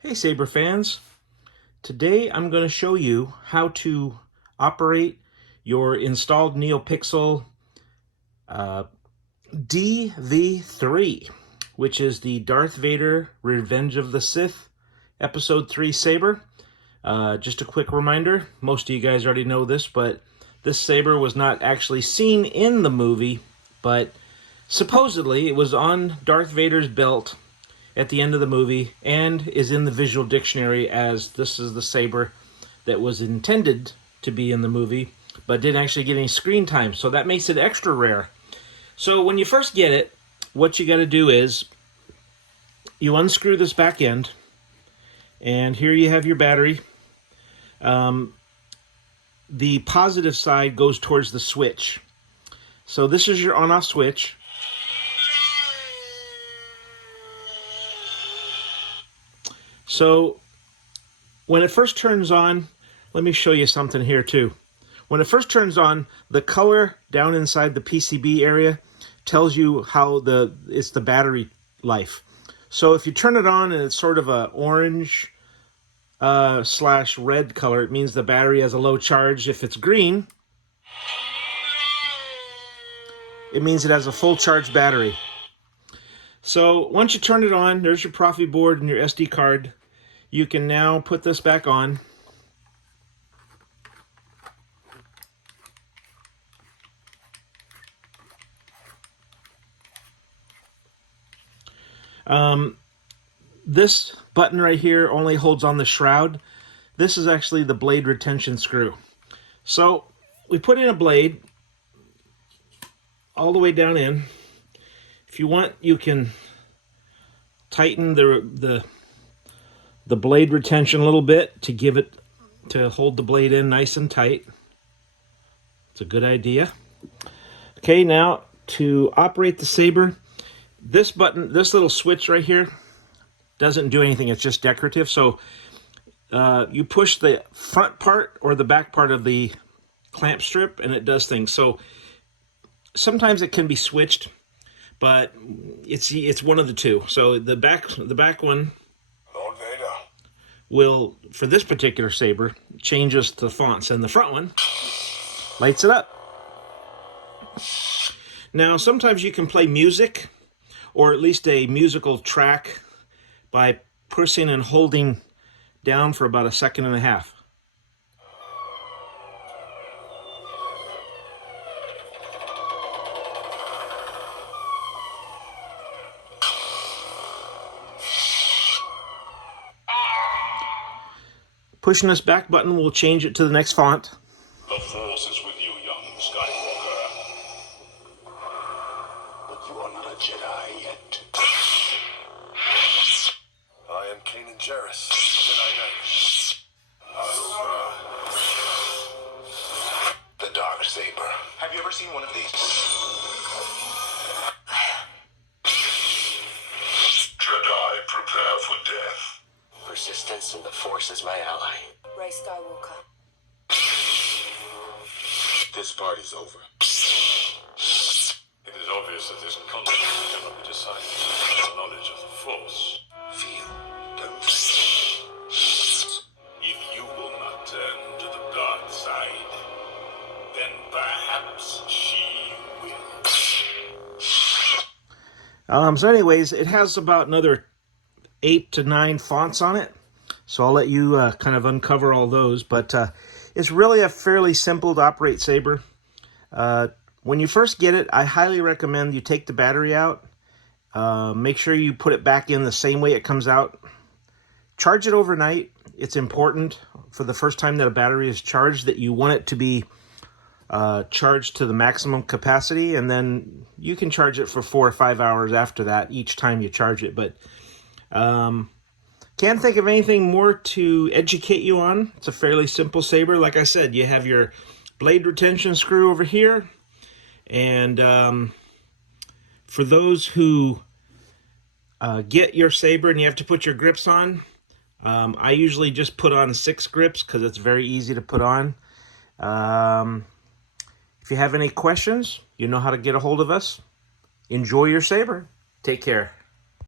Hey Saber fans, today I'm going to show you how to operate your installed NeoPixel DV3, which is the Darth Vader Revenge of the Sith Episode 3 saber. Just a quick reminder, most of you guys already know this, but this saber was not actually seen in the movie, but supposedly it was on Darth Vader's belt at the end of the movie and is in the visual dictionary as this is the saber that was intended to be in the movie but didn't actually get any screen time, so that makes it extra rare. So when you first get it, what you got to do is you unscrew this back end, and here you have your battery. The positive side goes towards the switch, so this is your on-off switch. So when it first turns on, let me show you something here too. When it first turns on, the color down inside the PCB area tells you how it's the battery life. So if you turn it on and it's sort of a orange slash red color, it means the battery has a low charge. If it's green, it means it has a full charge battery. So once you turn it on, there's your Proffie board and your SD card. You can now put this back on. This button right here only holds on the shroud. This is actually the blade retention screw. So we put in a blade all the way down in. If you want, you can tighten the blade retention a little bit to hold the blade in nice and tight. It's a good idea. Okay, now to operate the saber, this button, this little switch right here, doesn't do anything. It's just decorative. So you push the front part or the back part of the clamp strip and it does things. So sometimes it can be switched, but it's one of the two. So the back one will, for this particular saber, changes the fonts, and the front one lights it up. Now sometimes you can play music, or at least a musical track, by pressing and holding down for about 1.5 seconds. Pushing this back button will change it to the next font. The Force is with you, young Skywalker. But you are not a Jedi yet. I am Kanan Jarrus, Jedi Knight. The Dark Saber. Have you ever seen one of these? Jedi, prepare for death. Persistence in the Force is my ally. Rey Skywalker. This party's over. It is obvious that this continent cannot be decided without knowledge of the Force. Feel, don't think. If you will not turn to the dark side, then perhaps she will. So anyways, it has about another 8 to 9 fonts on it, so I'll let you kind of uncover all those, but it's really a fairly simple to operate saber. When you first get it, I highly recommend you take the battery out. Make sure you put it back in the same way it comes out. Charge it overnight. It's important for the first time that a battery is charged that you want it to be charged to the maximum capacity, and then you can charge it for 4 or 5 hours after that each time you charge it. But can't think of anything more to educate you on. It's a fairly simple saber. Like I said, you have your blade retention screw over here, and for those who get your saber and you have to put your grips on, I usually just put on 6 grips because it's very easy to put on. If you have any questions, you know how to get a hold of us. Enjoy your saber. Take care.